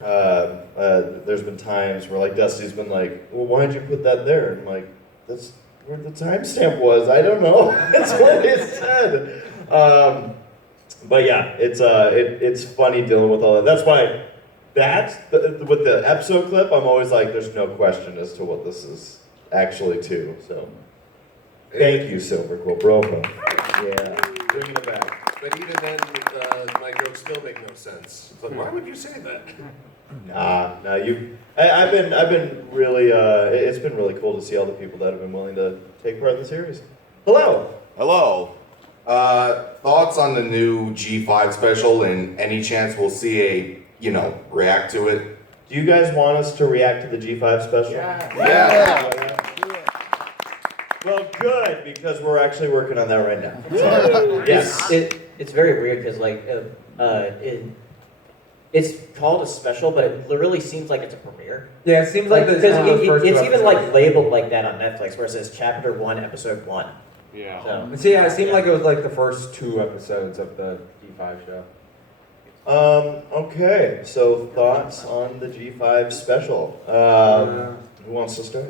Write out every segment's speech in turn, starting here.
There's been times where like Dusty's been like, well, why'd you put that there? And I'm like, that's where the timestamp was. I don't know. That's what it said. But yeah, it's funny dealing with all that. That's why with the episode clip, I'm always like, there's no question as to what this is actually to. So thank you, Silver Quilpropo. Yeah, bringing it back. But even then, my jokes still make no sense. It's like, why would you say that? Nah, I've been really, it's been really cool to see all the people that have been willing to take part in the series. Hello. Hello. Thoughts on the new G5 special, and any chance we'll see a, react to it? Do you guys want us to react to the G5 special? Yeah. Well, good, because we're actually working on that right now. So, yes. It's very weird because it's called a special, but it really seems like it's a premiere. Yeah, it seems like because it's even like labeled like that on Netflix, where it says Chapter 1, Episode 1. Yeah. So it seemed like it was like the first 2 episodes of the G5 show. Okay, so thoughts on the G5 special? Who wants to start?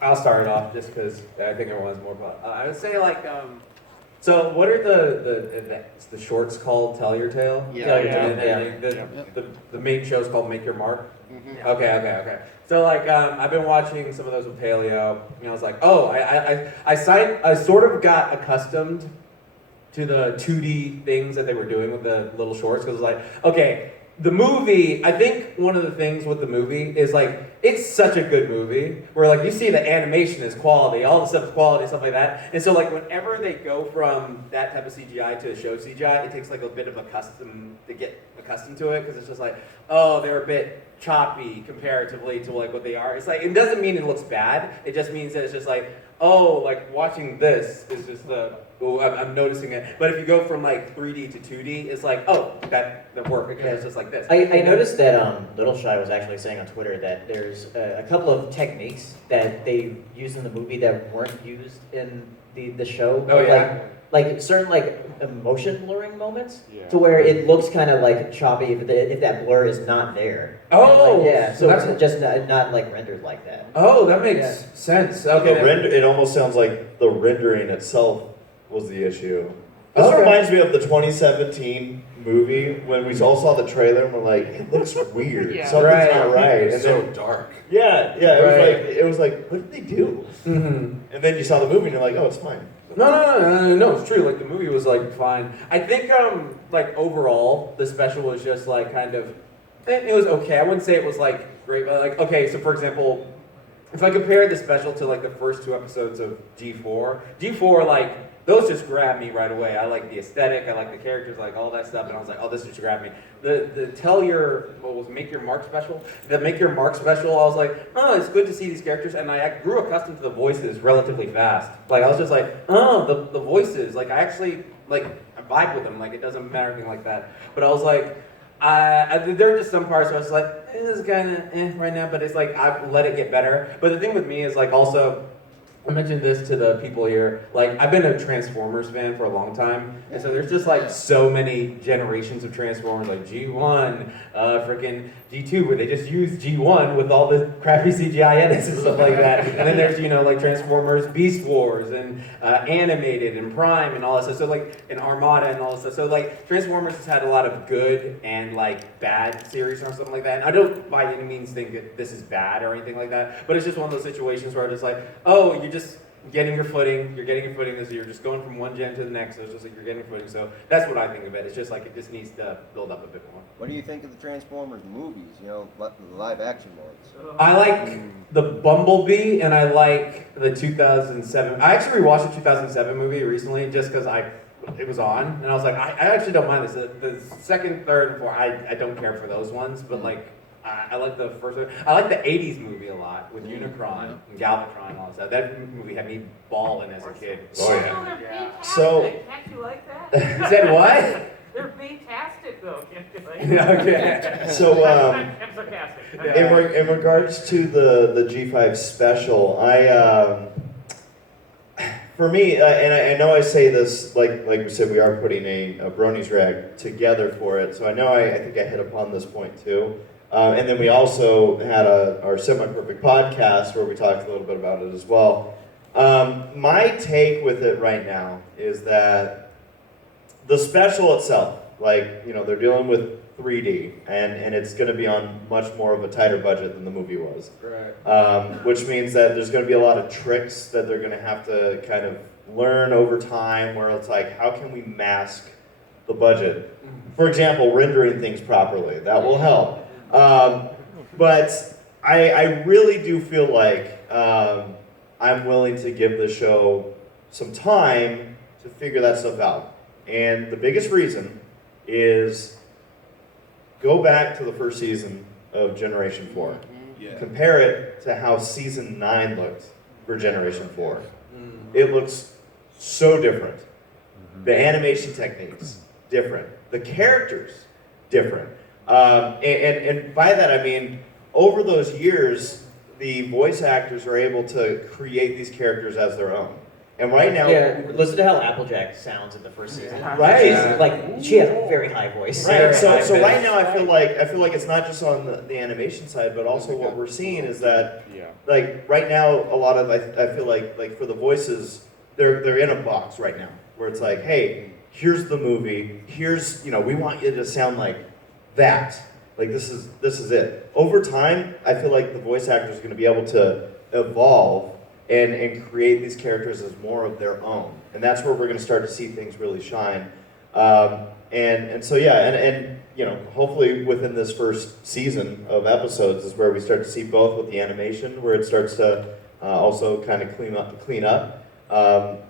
I'll start it off just because I think everyone's more about. I would say so what are the shorts called? Tell Your Tale. The main show is called Make Your Mark. Mm-hmm. Okay. So I've been watching some of those with Paleo, and I was like, oh, I sort of got accustomed to the 2D things that they were doing with the little shorts, because it was like, okay, the movie, I think one of the things with the movie is it's such a good movie where you see the animation is quality, all the stuff is quality, stuff like that. And so whenever they go from that type of CGI to show CGI, it takes a bit of to get accustomed to it, because it's just they're a bit choppy comparatively to what they are. It's it doesn't mean it looks bad. It just means that it's just watching this is just I'm noticing it. But if you go from 3D to 2D, it's that work. Okay, it's just like this. I noticed that Little Shy was actually saying on Twitter that there's a couple of techniques that they used in the movie that weren't used in the show. Oh yeah. Like certain emotion blurring moments, to where it looks kind of choppy if that blur is not there. Oh, so it's just not rendered like that. Oh, that makes sense. Okay. It almost sounds like the rendering itself was the issue. This reminds me of the 2017 movie when we all saw the trailer and we're like, it looks weird. Something's not right. It's so dark. Yeah. It was like, what did they do? Mm-hmm. And then you saw the movie and you're like, oh, it's fine. No, it's true. The movie was fine. I think overall the special was just kind of, it was okay. I wouldn't say it was great, but okay. So for example, if I compare the special to the first 2 episodes of G4 those just grabbed me right away. I like the aesthetic, I like the characters, all that stuff, and I was like, oh, this just grabbed me. The Make Your Mark special? The Make Your Mark special, I was like, oh, it's good to see these characters, and I grew accustomed to the voices relatively fast. I was just like, oh, the voices, I actually, I vibe with them, it doesn't matter anything like that. But I was like, there are just some parts where I was like, this is kind of right now, but it's I've let it get better. But the thing with me is also, I mentioned this to the people here, I've been a Transformers fan for a long time, and so there's just so many generations of Transformers, G1, freaking G2, where they just use G1 with all the crappy CGI edits and stuff like that. And then there's, Transformers Beast Wars, and Animated, and Prime, and all that stuff, so and Armada, and all that stuff. So Transformers has had a lot of good and bad series or something like that. And I don't by any means think that this is bad or anything like that, but it's just one of those situations where I'm just oh, you're just getting your footing, so you're just going from one gen to the next, so it's just you're getting your footing. So that's what I think of it. It's just it just needs to build up a bit more. What do you think of the Transformers movies, the live action ones? I like the Bumblebee, and I like the 2007. I actually rewatched the 2007 movie recently just because it was on, and I was like, I actually don't mind this. The second, third, and fourth, I don't care for those ones, but I like the first one. I like the 80s movie a lot with Unicron and Galvatron and all that stuff. That movie had me bawling as a kid. Oh, yeah. They're fantastic. So, can't you like that? You said what? They're fantastic, though. Can't you like that? Okay. So, I'm sarcastic. in regards to the G5 special, for me, and I know I say this, like we said, we are putting a Bronies rag together for it, so I know I think I hit upon this point too. And then we also had our semi-perfect podcast where we talked a little bit about it as well. My take with it right now is that the special itself, like, you know, they're dealing with 3D, and it's going to be on much more of a tighter budget than the movie was. Right. Which means that there's going to be a lot of tricks that they're going to have to kind of learn over time, where it's like, how can we mask the budget? For example, rendering things properly. That will help. But I really do feel like I'm willing to give the show some time to figure that stuff out. And the biggest reason is go back to the first season of Generation 4. Compare it to how season 9 looked for Generation 4. It looks so different. The animation techniques, different. The characters, different. And by that I mean, over those years, the voice actors are able to create these characters as their own. And right now, Yeah, listen to how Applejack sounds in the first season. Right. She's like, she has a very high voice. right. So Very right now, I feel like it's not just on the animation side, but also what we're seeing is that, like right now, a lot of I feel like for the voices, they're in a box right now, where it's like, hey, here's the movie, here's, you know, we want you to sound like that. Like this is it. Over time, I feel like the voice actors are going to be able to evolve and create these characters as more of their own. And that's where we're going to start to see things really shine. And so yeah, and you know, hopefully within this first season of episodes is where we start to see both with the animation, where it starts to also kind of clean up.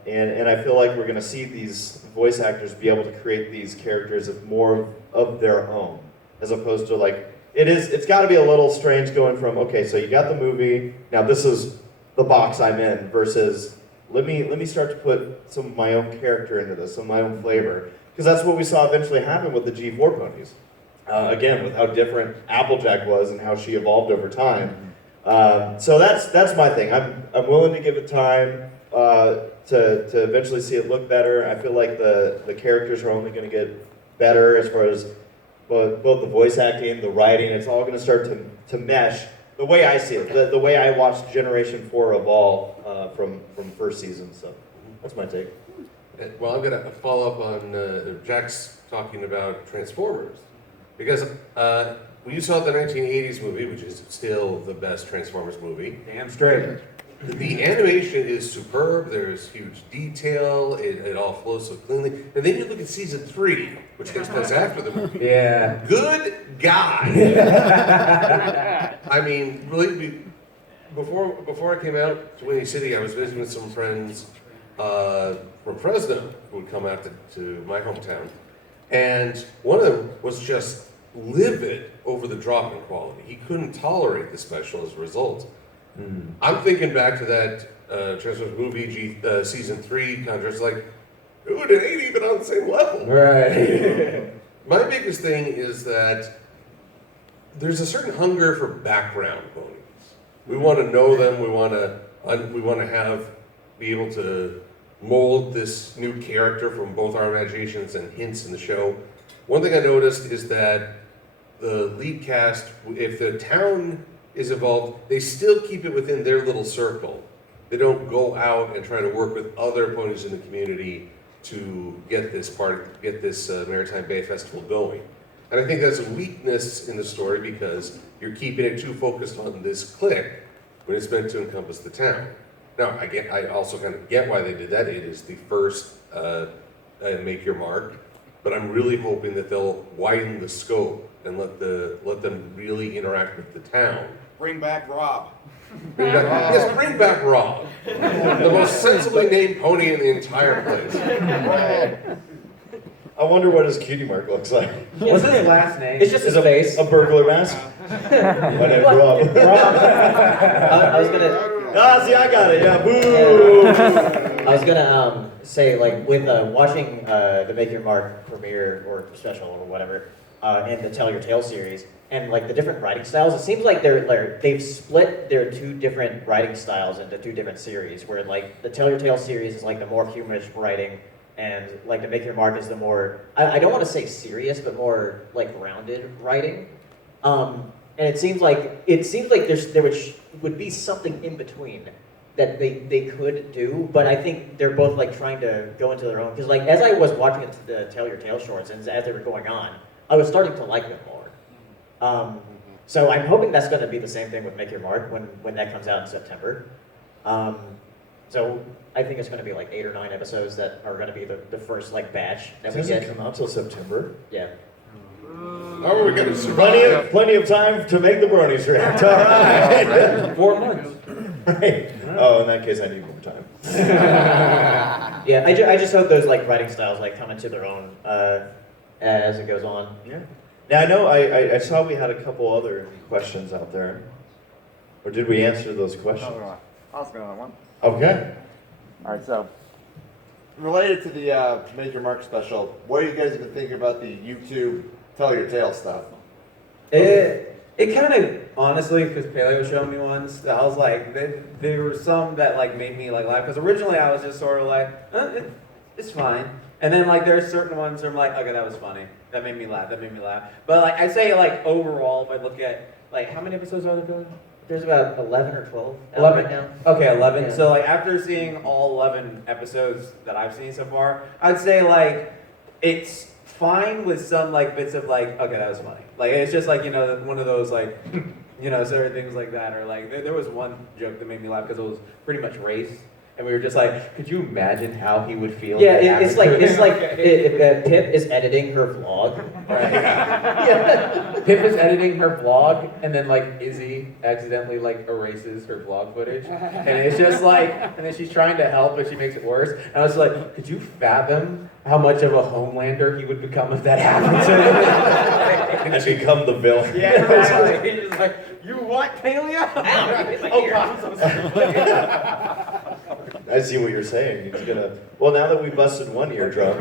And I feel like we're going to see these voice actors be able to create these characters as more of their own, as opposed to like, it's got to be a little strange going from, okay, so you got the movie, now this is the box I'm in, versus let me start to put some of my own character into this, some of my own flavor. Because that's what we saw eventually happen with the G4 ponies. Again, with how different Applejack was and how she evolved over time. So that's my thing. I'm willing to give it time to eventually see it look better. I feel like the characters are only going to get better as far as both the voice acting, the writing. It's all going to start to mesh. The way I see it, the way I watched Generation 4 evolve from first season, so that's my take. Well, I'm going to follow up on Jack's talking about Transformers. Because when you saw the 1980s movie, which is still the best Transformers movie, Damn straight. the animation is superb, there's huge detail, it all flows so cleanly. And then you look at season 3, which takes place after the movie. Yeah. Good guy. I mean, really, before I came out to Whinny City, I was visiting with some friends from Fresno who would come out to my hometown. And one of them was just livid over the drop in quality. He couldn't tolerate the special as a result. I'm thinking back to that Transformers movie, season 3 contrast, like, dude, it ain't even on the same level. Right. My biggest thing is that there's a certain hunger for background ponies. We want to know them. We want to be able to mold this new character from both our imaginations and hints in the show. One thing I noticed is that the lead cast, if the town is involved, they still keep it within their little circle. They don't go out and try to work with other ponies in the community to get this Maritime Bay Festival going. And I think that's a weakness in the story because you're keeping it too focused on this clique when it's meant to encompass the town. Now, I also kind of get why they did that. It is the first Make Your Mark, but I'm really hoping that they'll widen the scope and let them really interact with the town. Bring back Rob. Bring back Rob, the most sensibly named pony in the entire place. I wonder what his cutie mark looks like. What's his last name? It's just his Is face. a burglar mask? My name's Rob. I was gonna. See, I got it. Yeah, boo. I was gonna say, like, with watching the Make Your Mark premiere or special or whatever, and the Tell Your Tale series, and like the different writing styles, it seems like they've split their two different writing styles into two different series. Where like the Tell Your Tale series is like the more humorous writing, and like the Make Your Mark is the more I don't want to say serious, but more like grounded writing. And it seems like there would be something in between that they could do, but I think they're both like trying to go into their own. Because like as I was watching the Tell Your Tale shorts and as they were going on, I was starting to like them more. So I'm hoping that's going to be the same thing with Make Your Mark when that comes out in September. So I think it's going to be like 8 or 9 episodes that are going to be the first like batch that It we doesn't get. come out till September. Yeah. How are we going to survive? Plenty of time to make the Bronies react. All right. 4 months. Right. Oh, in that case, I need more time. Yeah, I just hope those like writing styles like come into their own as it goes on. Yeah. Now I know I saw we had a couple other questions out there, or did we answer those questions? I'll go on one. Okay. All right, so related to the Major Mark special, what do you guys even think about the YouTube Tell Your Tale stuff? It kind of, honestly, because Paleo showed me once, I was like, there were some that like made me like laugh. Because originally I was just sort of like, it's fine. And then like there's certain ones where I'm like, okay, that was funny. That made me laugh. But like I'd say like overall, if I look at like how many episodes are there? There's about 11 or 12 out 11 right now. Okay, 11. Yeah. So like after seeing all 11 episodes that I've seen so far, I'd say like it's fine with some like bits of like, okay, that was funny. Like it's just like, one of those like, certain things like that. Or like there was one joke that made me laugh because it was pretty much race. And we were just like, could you imagine how he would feel? Yeah, it's like Pip is editing her vlog. Right. Yeah. Pip is editing her vlog, and then like Izzy accidentally like erases her vlog footage, and it's just like, and then she's trying to help, but she makes it worse. And I was like, could you fathom how much of a Homelander he would become if that happened to him? And become the villain. Yeah, exactly. He's just like, you what, Paleo? Oh God, I'm so sorry. I see what you're saying. He's gonna. Well, now that we busted one eardrum,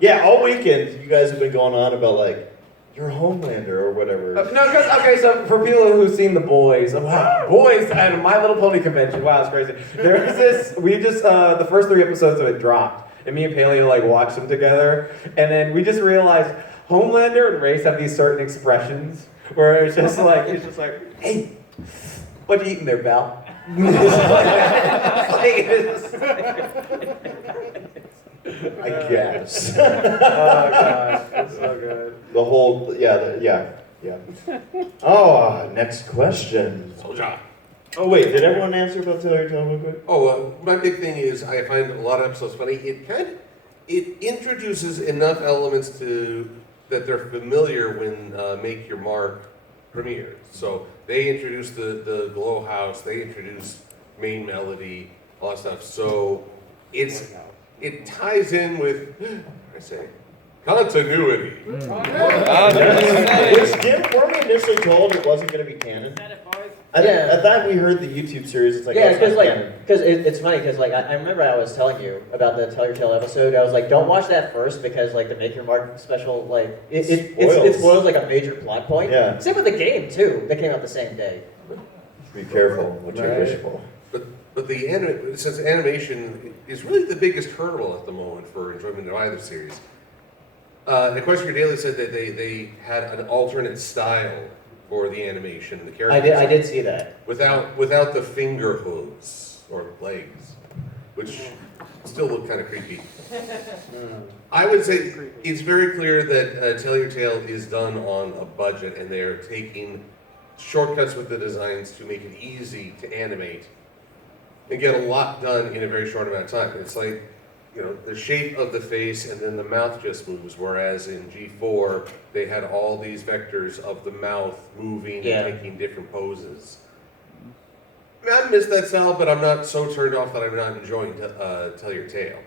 yeah, all weekend you guys have been going on about like you're Homelander or whatever. No, because okay, so for people who've seen The Boys, Boys at a My Little Pony convention, wow, it's crazy. There was this, we just the first 3 episodes of it dropped, and me and Paleo like watched them together, and then we just realized Homelander and Race have these certain expressions where it's just like, hey, what you eating there, Val? I guess. Oh gosh, it's so good. The whole, yeah. Oh, next question. Soldier. Oh wait, did everyone answer about Tell Your Tale real quick? Oh, my big thing is I find a lot of episodes funny. It introduces enough elements that they're familiar when Make Your Mark premieres. So they introduced the Glow House, they introduced main melody, all that stuff. So it ties in with continuity. Was Jim Corman initially told it wasn't going to be canon? I thought we heard the YouTube series. It's like, Yeah, oh, because it's funny because like I remember I was telling you about the Tell Your Tale episode. I was like, don't watch that first because like the Make Your Mark special like it spoils like a major plot point. Yeah. Same with the game too. They came out the same day. Be careful what you wish for. But since animation is really the biggest hurdle at the moment for enjoyment of either series. Equestria Daily said that they had an alternate style for the animation, the characters. I did see that. Without the finger hooves or legs, which still look kind of creepy. I would say it's very clear that Tell Your Tale is done on a budget, and they are taking shortcuts with the designs to make it easy to animate and get a lot done in a very short amount of time. It's like, the shape of the face and then the mouth just moves, whereas in G4, they had all these vectors of the mouth moving and taking different poses. I miss that style, but I'm not so turned off that I'm not enjoying Tell Your Tale.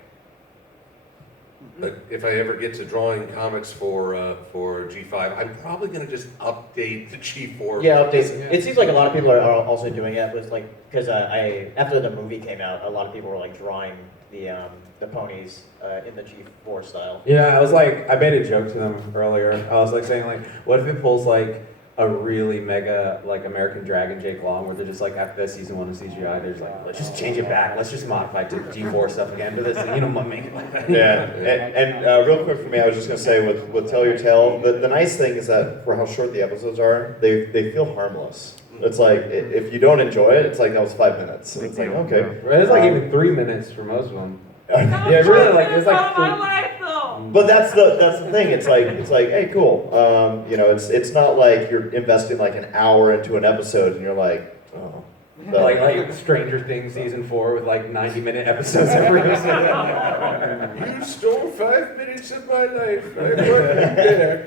But if I ever get to drawing comics for G5, I'm probably going to just update the G4. Yeah, updates. It seems like a lot of people are also doing it. Was like because after the movie came out, a lot of people were like drawing the ponies in the G4 style. Yeah, I made a joke to them earlier. I was like saying like, what if it pulls like a really mega like American Dragon Jake Long, where they're just like after that season 1 of CGI, they're just like, let's just change it back, let's just modify it to G4 stuff again, but this, make it like that. Yeah, and real quick for me, I was just gonna say with Tell Your Tale, the nice thing is that for how short the episodes are, they feel harmless. It's like if you don't enjoy it, it's like that was 5 minutes. It's like okay, It's like even 3 minutes for most of them. yeah, Yeah, really, like it's like. my life though. But that's the thing. It's like hey, cool. It's not like you're investing like an hour into an episode and you're like, oh. So- Like Stranger Things season 4 with like 90-minute episodes every episode. You stole 5 minutes of my life. I want you there.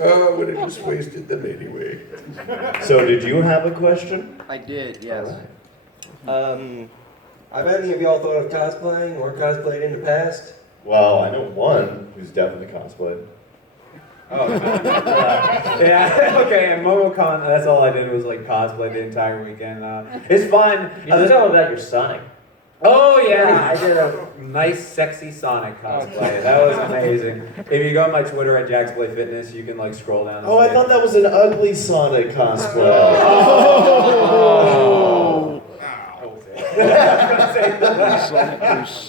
Oh, but I just wasted them anyway. So did you have a question? I did, yes. Have any of y'all thought of cosplaying or cosplayed in the past? Well, I know one who's definitely cosplayed. Oh, yeah. Okay, and MomoCon, that's all I did was like cosplay the entire weekend. It's fun. You should tell them about your Sonic. Oh yeah, I did a nice, sexy Sonic cosplay. That was amazing. If you go on my Twitter at JacksPlay Fitness, you can like scroll down. And Oh, I see. thought that was an ugly Sonic cosplay. Oh.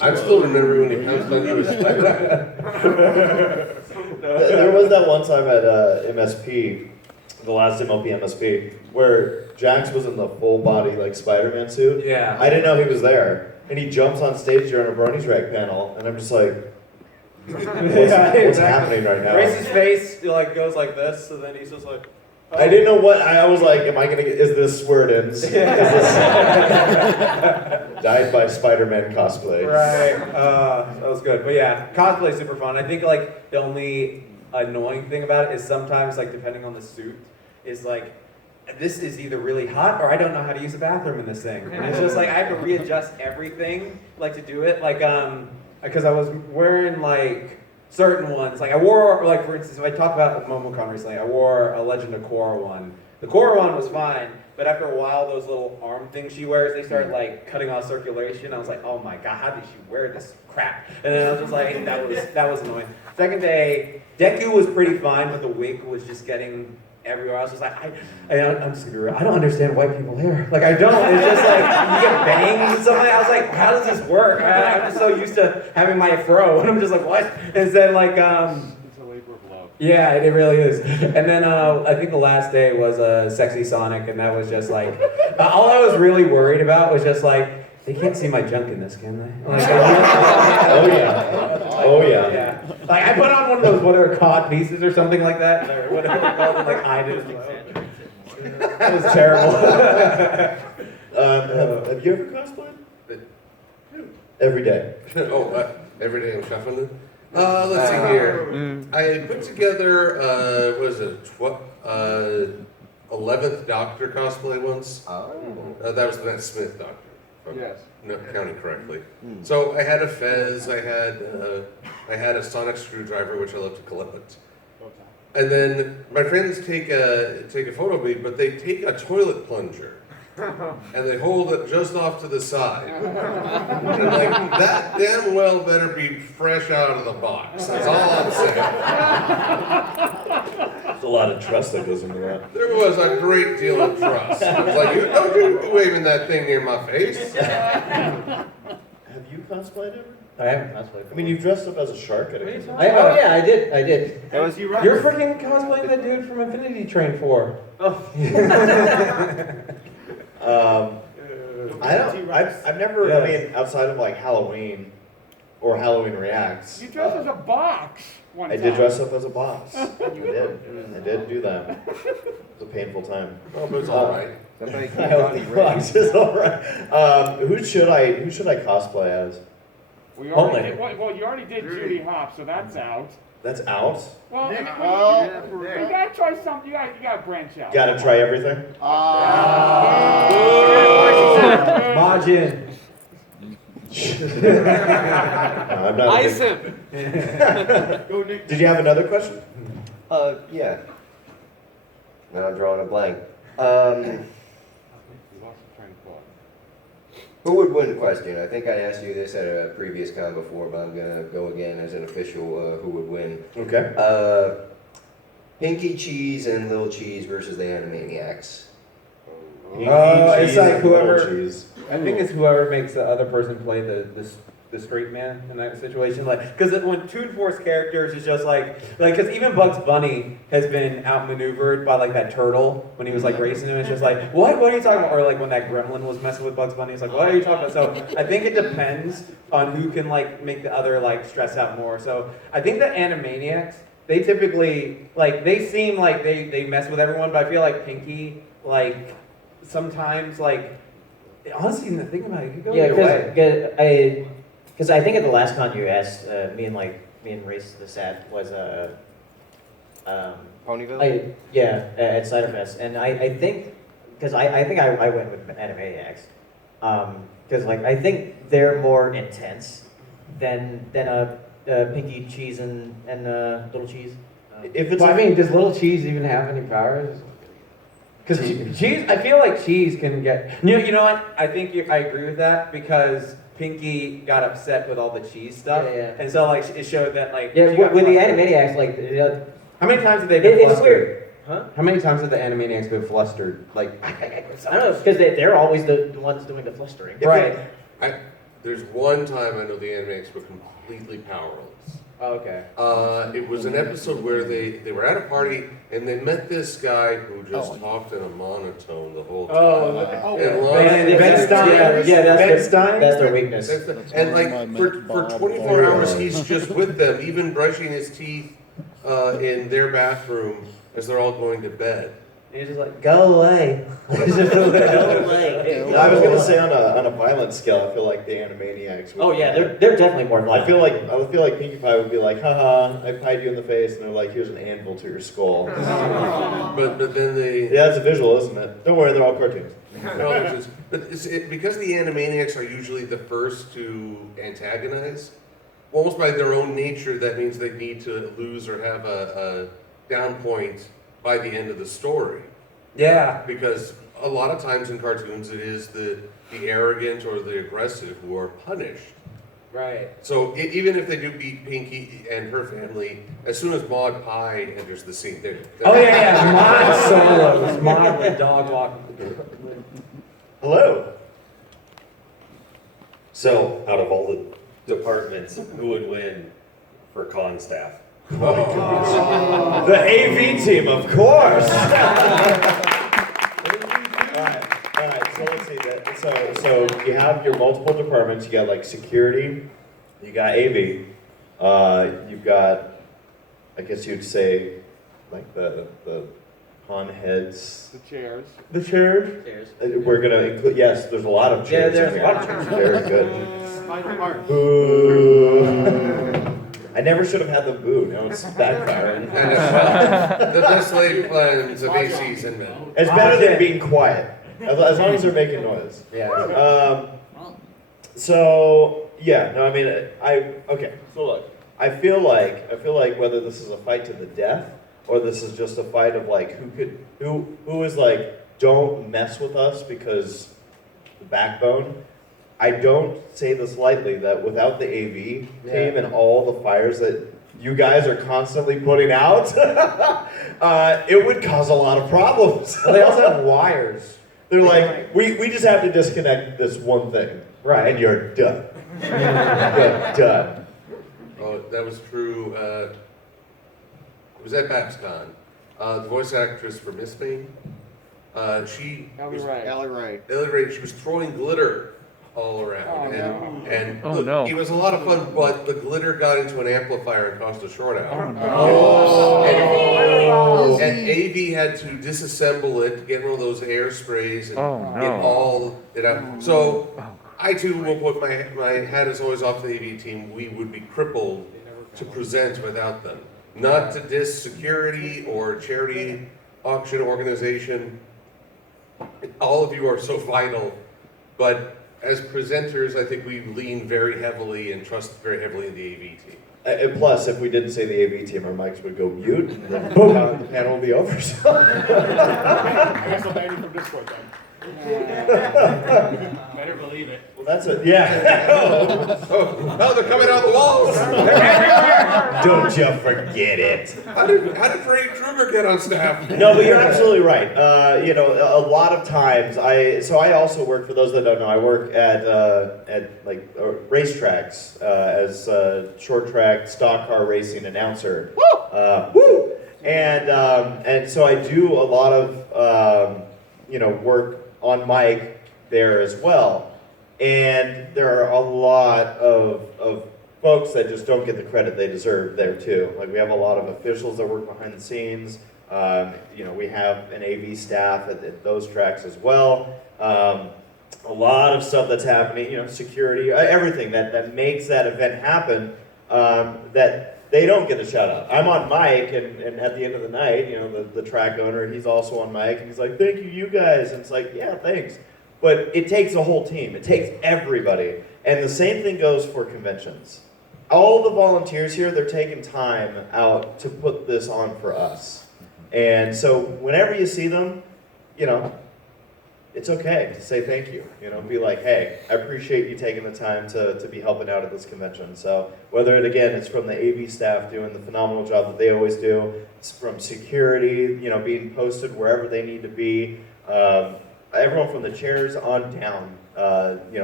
I still remember when he pounced on you with Spider-Man. There was that one time at MSP, the last MLP MSP, where Jax was in the full body like Spider-Man suit. Yeah. I didn't know he was there, and he jumps on stage during a Bronies Rag panel, and I'm just like, what's happening right now? Grace's face like goes like this, so then he's just like. I didn't know what I was like. Am I gonna get? Is this where it ends? Is this died by Spider-Man cosplay? Right. That was good. But yeah, cosplay is super fun. I think like the only annoying thing about it is sometimes like depending on the suit is like this is either really hot or I don't know how to use the bathroom in this thing. And it's just like I have to readjust everything like to do it. Like because I was wearing like certain ones. Like I wore like for instance if I talk about MomoCon recently, I wore a Legend of Korra one. The Korra one was fine, but after a while those little arm things she wears, they started like cutting off circulation. I was like, oh my god, how did she wear this crap? And then I was just like, that was annoying. Second day, Deku was pretty fine, but the wig was just getting everywhere. I was just like, I'm just gonna be real. I don't understand white people hair. Like I don't. It's just like you get bangs and something. I was like, how does this work? I'm just so used to having my fro, and I'm just like, what? Instead, like It's a labor of love. yeah, it really is. And then I think the last day was Sexy Sonic, and that was just like all I was really worried about was just like they can't see my junk in this, can they? Like, Oh yeah. Oh yeah. yeah. Like I put on one of those whatever cod pieces or something like that, or whatever it's called, and like hide it. That was terrible. Have you ever cosplayed? Every day. Every day I'm shuffling it. Let's see here. I put together, what is it, 11th Doctor cosplay once. Oh. That was the Matt Smith Doctor. Yes. No, counting correctly. So I had a fez, I had a sonic screwdriver, which I love to collect. And then my friends take a photo of me, but they take a toilet plunger and they hold it just off to the side. And like that damn well better be fresh out of the box. That's all I'm saying. There's a lot of trust that goes into that. There was a great deal of trust. I was like, don't you be waving that thing near my face. Have you cosplayed ever? I haven't cosplayed. I mean, you've dressed up as a shark at a convention. Oh yeah, I did. That was you, right? You're freaking cosplaying that dude from Infinity Train 4. Oh. I've never, I mean, outside of like Halloween or Halloween Reacts. You dressed as a box one I time. did dress up as a boss. I did do that. It was a painful time. Oh, but it's all right. Somebody I called hope Johnny the Ray. box is all right. Who should I cosplay as? We already Homelander. did, well, you already did Judy Hopps, so that's out. That's out. Well, Nick, you well, gotta try something. You gotta branch out. Gotta try everything. Majin. I'm not. Ice him. Did you have another question? Yeah. Now I'm drawing a blank. You lost the train of thought. Who would win question? I think I asked you this at a previous con before, but I'm gonna go again as an official, who would win. Okay. Pinky Cheese and Little Cheese versus the Animaniacs. Oh, it's Cheese like and whoever. little cheese. I think it's whoever makes the other person play the straight man in that situation. Like, because when Toon Force characters is just because even Bugs Bunny has been outmaneuvered by like that turtle when he was like racing him. It's just like, what are you talking about? Or like when that gremlin was messing with Bugs Bunny, it's like, what are you talking about? So I think it depends on who can like make the other like stress out more. So I think the Animaniacs, they typically they seem like they mess with everyone, but I feel like Pinky sometimes honestly, the thing about it, you could go Yeah, either way. because I think at the last con you asked me and Race the Sat was Ponyville? at Ciderfest, and I think because I think I went with Animaniacs, because I think they're more intense than Pinky Cheese and Little Cheese. If it's Well, I mean, does Little Cheese even have any powers? Because cheese, I feel like cheese can get. You know what? I think I agree with that because Pinky got upset with all the cheese stuff, Yeah. and so it showed that Yeah, she got with the flustered. Animaniacs, How many times have they been it's flustered? weird, huh? How many times have the Animaniacs been flustered? I don't know, because they're always the ones doing the flustering. Right. There's one time I know the Animaniacs were completely powerless. Oh, okay. It was an episode where they were at a party and they met this guy who just talked in a monotone the whole time. And Ben Stein. That's their weakness. And for 24 hours he's just with them, even brushing his teeth in their bathroom as they're all going to bed. And he's just like, go away. Go away. I was gonna say on a violent scale, I feel like the Animaniacs. Oh yeah, they're definitely more violent. I feel like Pinkie Pie would be like, haha, I pied you in the face, and they're like, here's an anvil to your skull. But then they. Yeah, it's a visual, isn't it? Don't worry, they're all cartoons. Because the Animaniacs are usually the first to antagonize, almost by their own nature, that means they need to lose or have a down point by the end of the story. Yeah. Because a lot of times in cartoons it is the arrogant or the aggressive who are punished. Right. So even if they do beat Pinky and her family, as soon as Maud Pie enters the scene, they're Maud solos. Maud the dog walking. Hello. So, out of all the departments, who would win for con staff? The AV team, of course. All right. So let's see that. So you have your multiple departments. You got like security. You got AV. You've got, I guess you'd say, like the con heads. The chairs. The chairs. We're gonna include. Yes, there's a lot of chairs. there's in a lot here. of chairs. Very good. Final part. Boo. I never should have had them boo. Now it's backfiring. And the best laid plans of ACs and men. It's better than being quiet, as long as they're making noise. Yeah. So yeah, no, I mean, okay. So look, I feel like whether this is a fight to the death or this is just a fight of like who is like, don't mess with us because the backbone. I don't say this lightly, that without the AV team and all the fires that you guys are constantly putting out, it would cause a lot of problems. Well, they also have wires. They're like, we just have to disconnect this one thing. Right. And you're done. You're done. Oh, that was true. It was at BabsCon. The voice actress for Miss Bane, she was Ellie Ray. she was throwing glitter all around, and Oh, no. it was a lot of fun. But the glitter got into an amplifier and caused a short out. And AV had to disassemble it, get one of those air sprays, and get all it out. So I too will put my hat is always off the AV team. We would be crippled to present without them. Not to diss security or charity auction organization. All of you are so vital, but as presenters, I think we lean very heavily and trust very heavily in the AV team. And plus, if we didn't say the AV team, our mics would go mute, and then boom, the panel would be over. So. I guess I'll ban you from Discord then. Better believe it. Well, that's it. Yeah. Oh, they're coming out the walls. Don't you forget it. How did Freddy Krueger get on staff? No, but you're absolutely right. A lot of times I also work, for those that don't know, I work at racetracks as a short track stock car racing announcer. Woo! And so I do a lot of work on mic there as well. And there are a lot of folks that just don't get the credit they deserve there too. Like, we have a lot of officials that work behind the scenes. We have an AV staff at those tracks as well. A lot of stuff that's happening, security, everything that makes that event happen, that they don't get a shout out. I'm on mic, and at the end of the night, the track owner, he's also on mic, and he's like, thank you guys. And it's like, yeah, thanks. But it takes a whole team. It takes everybody. And the same thing goes for conventions. All the volunteers here, they're taking time out to put this on for us. And so whenever you see them, it's okay to say thank you. Be like, hey, I appreciate you taking the time to be helping out at this convention. So whether it's from the AV staff doing the phenomenal job that they always do, it's from security, being posted wherever they need to be, everyone from the chairs on down.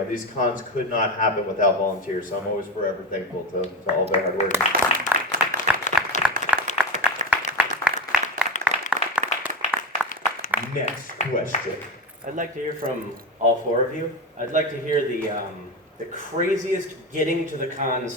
These cons could not happen without volunteers, so I'm always forever thankful to all their hard work. Next question. I'd like to hear from all four of you. I'd like to hear the craziest getting to the con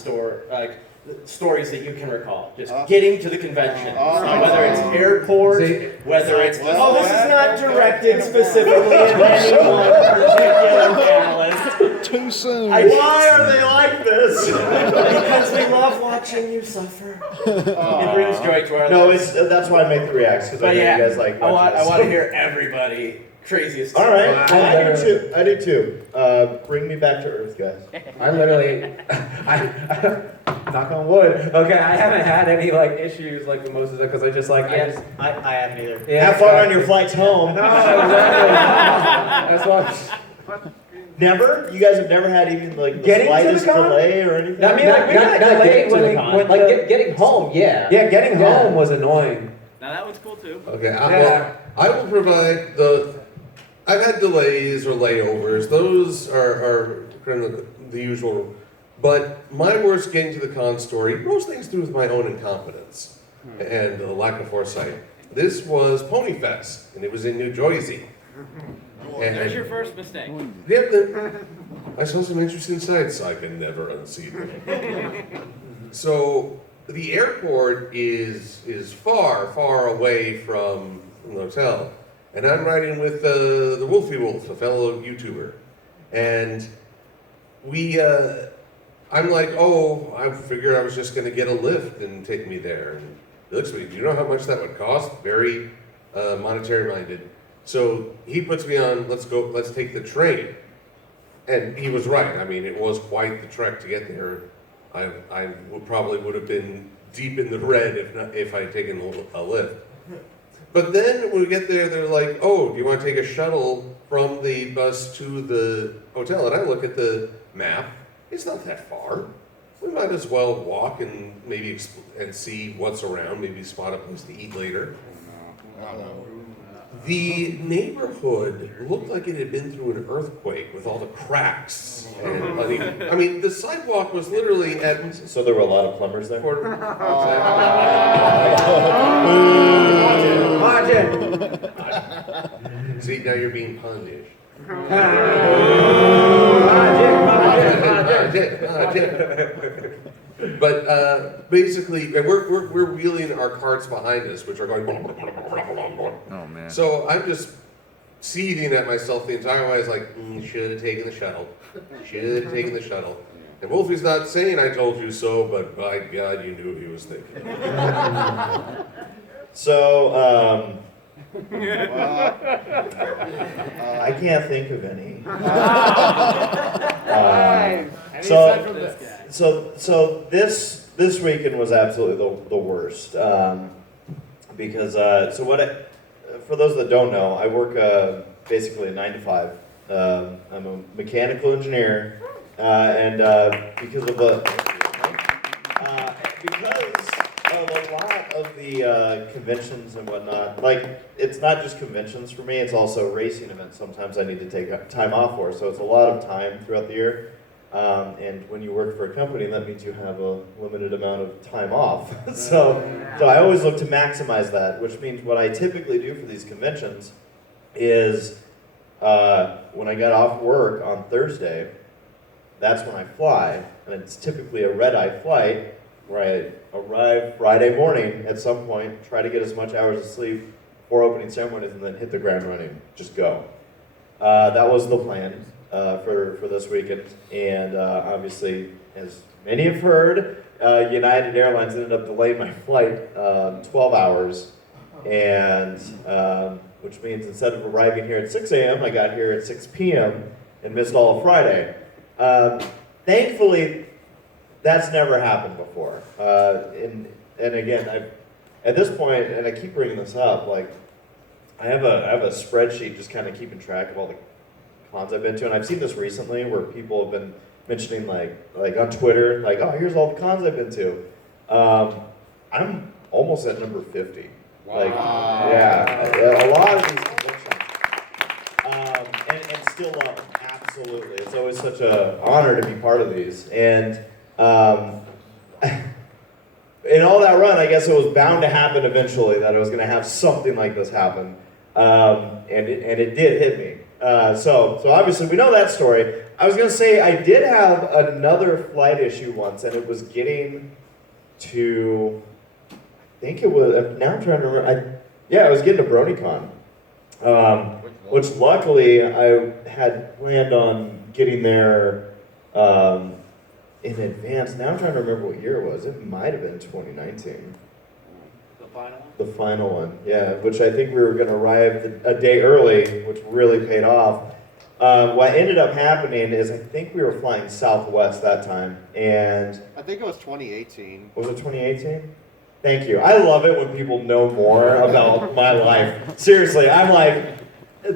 stories that you can recall. Just getting to the convention. Whether it's airport, whether it's... this is not directed specifically at any one particular panelist. Too soon. Why are they like this? Because we love watching you suffer. It brings joy to our lives. That's why I make the reacts, because I know you guys like watching I want to hear everybody craziest. All right, I do too. Bring me back to Earth, guys. I literally, knock on wood. Okay, I haven't had any issues with most of it because I haven't either. Yeah, have fun on your flights home. No, exactly. That's what. Never? You guys have never had even the slightest delay or anything? I mean, we got delayed when getting home, yeah. Yeah, getting home was annoying. Now that was cool too. Okay, I will provide I've had delays or layovers. Those are kind of the usual. But my worst getting to the con story, most things to do with my own incompetence and a lack of foresight. This was Pony Fest, and it was in New Jersey. And There's your first mistake. Yep. I saw some interesting sights. I can never unsee them. So the airport is far, far away from the hotel. And I'm riding with the Wolfie Wolf, a fellow YouTuber. And I'm like, I figured I was just going to get a lift and take me there. And he looks at me, do you know how much that would cost? Very monetary minded. So he puts me on, let's take the train. And he was right. I mean, it was quite the trek to get there. I probably would have been deep in the red if I had taken a lift. But then when we get there, they're like, do you want to take a shuttle from the bus to the hotel? And I look at the map. It's not that far. We might as well walk and maybe and see what's around, maybe spot a place to eat later. The neighborhood looked like it had been through an earthquake with all the cracks. And I mean, the sidewalk was literally at... So there were a lot of plumbers there? See, now you're being punished. But basically, and we're wheeling our carts behind us, which are going. Oh man! So I'm just seething at myself the entire way. I was like, should have taken the shuttle. Should have taken the shuttle. And Wolfie's not saying I told you so, but by God, you knew what he was thinking. So, I can't think of any. So this weekend was absolutely the worst because for those that don't know, I work basically a 9 to 5. I'm a mechanical engineer, and because of a lot of the conventions and whatnot, like it's not just conventions for me, it's also racing events. Sometimes I need to take time off for, so it's a lot of time throughout the year. And when you work for a company, that means you have a limited amount of time off. so I always look to maximize that, which means what I typically do for these conventions is when I get off work on Thursday, that's when I fly, and it's typically a red-eye flight where I arrive Friday morning at some point, try to get as much hours of sleep for opening ceremonies, and then hit the ground running, just go. That was the plan for this weekend, and obviously, as many have heard, United Airlines ended up delaying my flight 12 hours, and which means instead of arriving here at 6 a.m., I got here at 6 p.m. and missed all of Friday. Thankfully, that's never happened before. And again, at this point, and I keep bringing this up, like I have a spreadsheet just kind of keeping track of all the cons I've been to, and I've seen this recently where people have been mentioning like on Twitter, like, oh, here's all the cons I've been to. I'm almost at number 50. Wow. Like, yeah, a lot of these conventions, and still love them, absolutely. It's always such an honor to be part of these, and in all that run, I guess it was bound to happen eventually that I was going to have something like this happen, and it did hit me. So obviously we know that story. I was going to say I did have another flight issue once, and it was getting to, I think it was, now I'm trying to remember, I was getting to Broniecon, which luckily I had planned on getting there in advance. Now I'm trying to remember what year it was. It might have been 2019. The final one? The final one, yeah, which I think we were going to arrive a day early, which really paid off. What ended up happening is I think we were flying Southwest that time, and I think it was 2018. was it 2018? Thank you. I love it when people know more about my life. Seriously, I'm like,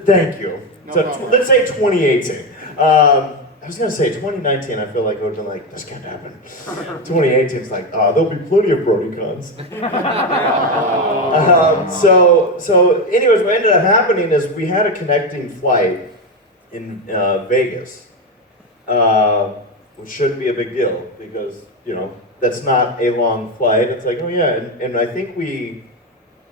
thank you. No So problem. let's say 2018. I was gonna say 2019. I feel like it would have been like, this can't happen. 2018 is like, there'll be plenty of Ponycons. So anyways, what ended up happening is we had a connecting flight in Vegas, which shouldn't be a big deal because that's not a long flight. It's like, oh yeah, and I think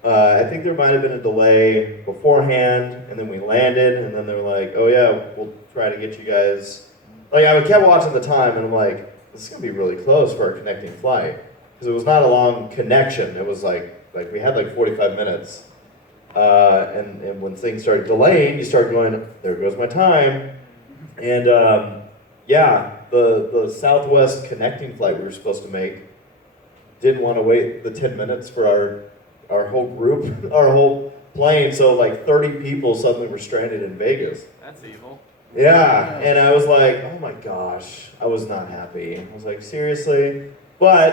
I think there might have been a delay beforehand, and then we landed, and then they were like, oh yeah, we'll try to get you guys. Like I kept watching the time, and I'm like, this is gonna be really close for our connecting flight because it was not a long connection. It was like we had like 45 minutes, and when things started delaying, you start going, there goes my time, and the Southwest connecting flight we were supposed to make didn't want to wait the 10 minutes for our whole group, our whole plane, so like 30 people suddenly were stranded in Vegas. That's evil. Yeah, and I was like, oh my gosh, I was not happy. I was like, seriously? But